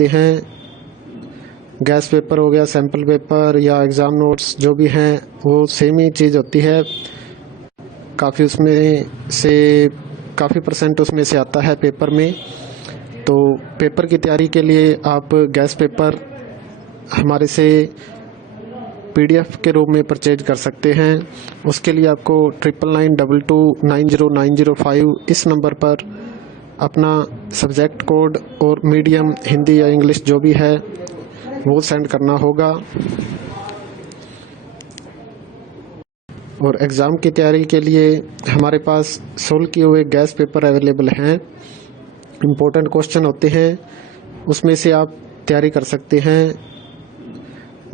सकते हैं। Gas paper हो गया, सैम्पल पेपर या एग्ज़ाम नोट्स जो भी हैं वो सेम ही चीज़ होती है। काफ़ी परसेंट उसमें से आता है पेपर में। तो पेपर की तैयारी के लिए आप गैस पेपर हमारे से PDF के रूप में परचेज कर सकते हैं। उसके लिए आपको 9992290905 इस नंबर पर अपना सब्जेक्ट कोड और मीडियम हिंदी या इंग्लिश जो भी है वो सेंड करना होगा। और एग्ज़ाम की तैयारी के लिए हमारे पास सोल्व किए हुए गैस पेपर अवेलेबल हैं। इम्पोर्टेंट क्वेश्चन होते हैं, उसमें से आप तैयारी कर सकते हैं।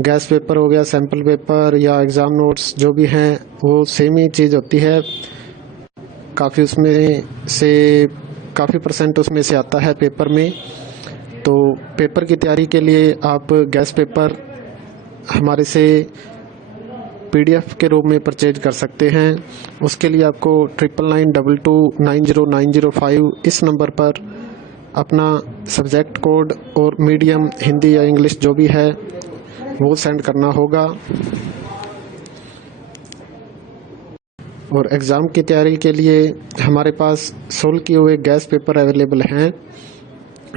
गैस पेपर हो गया, सैम्पल पेपर या एग्ज़ाम नोट्स जो भी हैं वो सेम ही चीज़ होती है। काफ़ी परसेंट उसमें से आता है पेपर में। तो पेपर की तैयारी के लिए आप गैस पेपर हमारे से PDF के रूप में परचेज कर सकते हैं। उसके लिए आपको 9992290905 इस नंबर पर अपना सब्जेक्ट कोड और मीडियम हिंदी या इंग्लिश जो भी है वो सेंड करना होगा। और एग्ज़ाम की तैयारी के लिए हमारे पास सोल्व किए हुए गैस पेपर अवेलेबल हैं।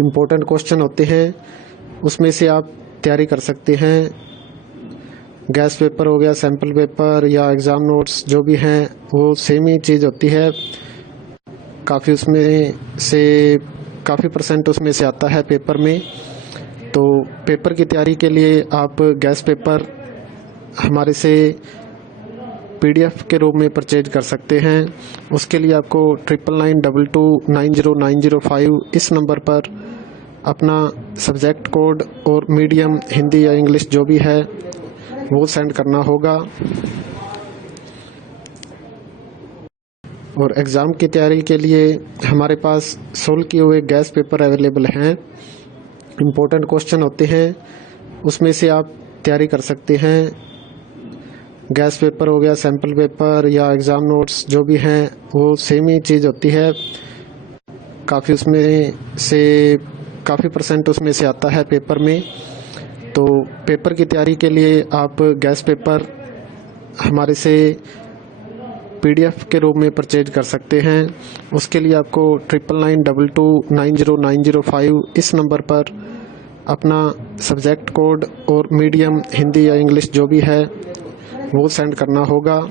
इम्पोर्टेंट क्वेश्चन होते हैं, उसमें से आप तैयारी कर सकते हैं। गैस पेपर हो गया, सैम्पल पेपर या एग्ज़ाम नोट्स जो भी हैं वो सेम ही चीज़ होती है। काफ़ी परसेंट उसमें से आता है पेपर में। तो पेपर की तैयारी के लिए आप गैस पेपर हमारे से PDF के रूप में परचेज कर सकते हैं। उसके लिए आपको 9992290905 इस नंबर पर अपना सब्जेक्ट कोड और मीडियम हिंदी या इंग्लिश जो भी है वो सेंड करना होगा। और एग्ज़ाम की तैयारी के लिए हमारे पास सोल्व किए हुए गैस पेपर अवेलेबल हैं। इम्पोर्टेंट क्वेश्चन होते हैं, उसमें से आप तैयारी कर सकते हैं। गैस पेपर हो गया, सैम्पल पेपर या एग्ज़ाम नोट्स जो भी हैं वो सेम ही चीज़ होती है। काफ़ी परसेंट उसमें से आता है पेपर में। तो पेपर की तैयारी के लिए आप गैस पेपर हमारे से PDF के रूप में परचेज कर सकते हैं। उसके लिए आपको 9992290905 इस नंबर पर अपना सब्जेक्ट कोड और मीडियम हिंदी या इंग्लिश जो भी है वो सेंड करना होगा।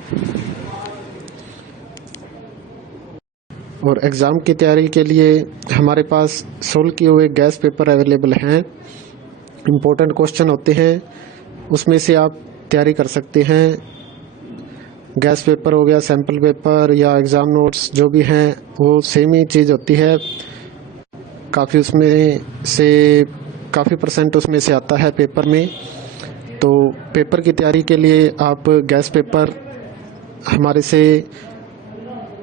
और एग्ज़ाम की तैयारी के लिए हमारे पास सोल्व किए हुए गैस पेपर अवेलेबल हैं। इम्पोर्टेंट क्वेश्चन होते हैं, उसमें से आप तैयारी कर सकते हैं। गैस पेपर हो गया, सैम्पल पेपर या एग्ज़ाम नोट्स जो भी हैं वो सेम ही चीज़ होती है। काफ़ी परसेंट उसमें से आता है पेपर में। तो पेपर की तैयारी के लिए आप गैस पेपर हमारे से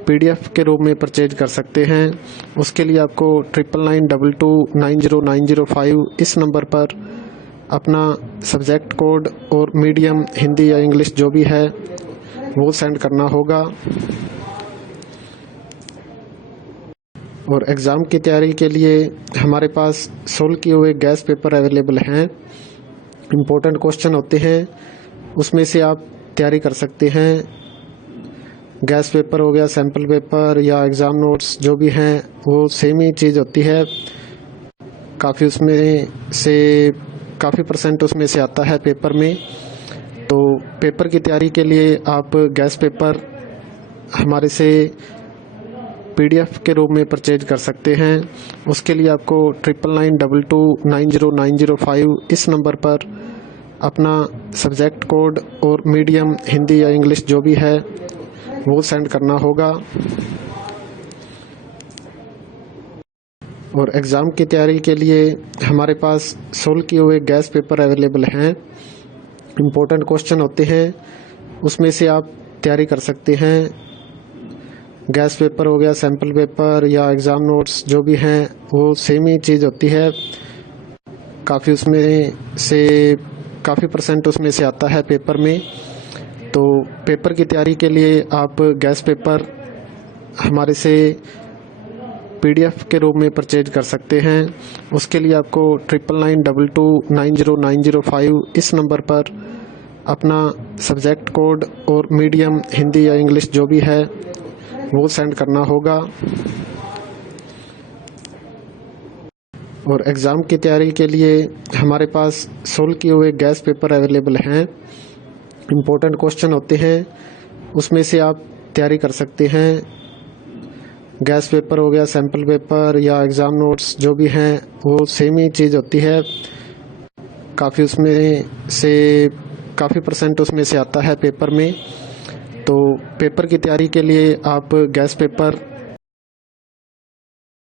PDF के रूप में परचेज कर सकते हैं। उसके लिए आपको 9992290905 इस नंबर पर अपना सब्जेक्ट कोड और मीडियम हिंदी या इंग्लिश जो भी है वो सेंड करना होगा। और एग्ज़ाम की तैयारी के लिए हमारे पास सोल्व किए हुए गैस पेपर अवेलेबल हैं। इम्पोर्टेंट क्वेश्चन होते हैं, उसमें से आप तैयारी कर सकते हैं। गैस पेपर हो गया, सैम्पल पेपर या एग्ज़ाम नोट्स जो भी हैं वो सेम ही चीज़ होती है। काफ़ी परसेंट उसमें से आता है पेपर में। तो पेपर की तैयारी के लिए आप गैस पेपर हमारे से PDF के रूप में परचेज कर सकते हैं। उसके लिए आपको 9992290905 इस नंबर पर अपना सब्जेक्ट कोड और मीडियम हिंदी या इंग्लिश जो भी है वो सेंड करना होगा। और एग्ज़ाम की तैयारी के लिए हमारे पास सोल्व किए हुए गैस पेपर अवेलेबल हैं। इम्पोर्टेंट क्वेश्चन होते हैं, उसमें से आप तैयारी कर सकते हैं। गैस पेपर हो गया, सैम्पल पेपर या एग्ज़ाम नोट्स जो भी हैं वो सेम ही चीज़ होती है। काफ़ी परसेंट उसमें से आता है पेपर में। तो पेपर की तैयारी के लिए आप गैस पेपर हमारे से PDF के रूप में परचेज कर सकते हैं। उसके लिए आपको 9992290905 इस नंबर पर अपना सब्जेक्ट कोड और मीडियम हिंदी या इंग्लिश जो भी है वो सेंड करना होगा। और एग्ज़ाम की तैयारी के लिए हमारे पास सोल्व किए हुए गैस पेपर अवेलेबल हैं। इम्पोर्टेंट क्वेश्चन होते हैं, उसमें से आप तैयारी कर सकते हैं। गैस पेपर हो गया, सैम्पल पेपर या एग्ज़ाम नोट्स जो भी हैं वो सेम ही चीज़ होती है। काफ़ी परसेंट उसमें से आता है पेपर में। तो पेपर की तैयारी के लिए आप गैस पेपर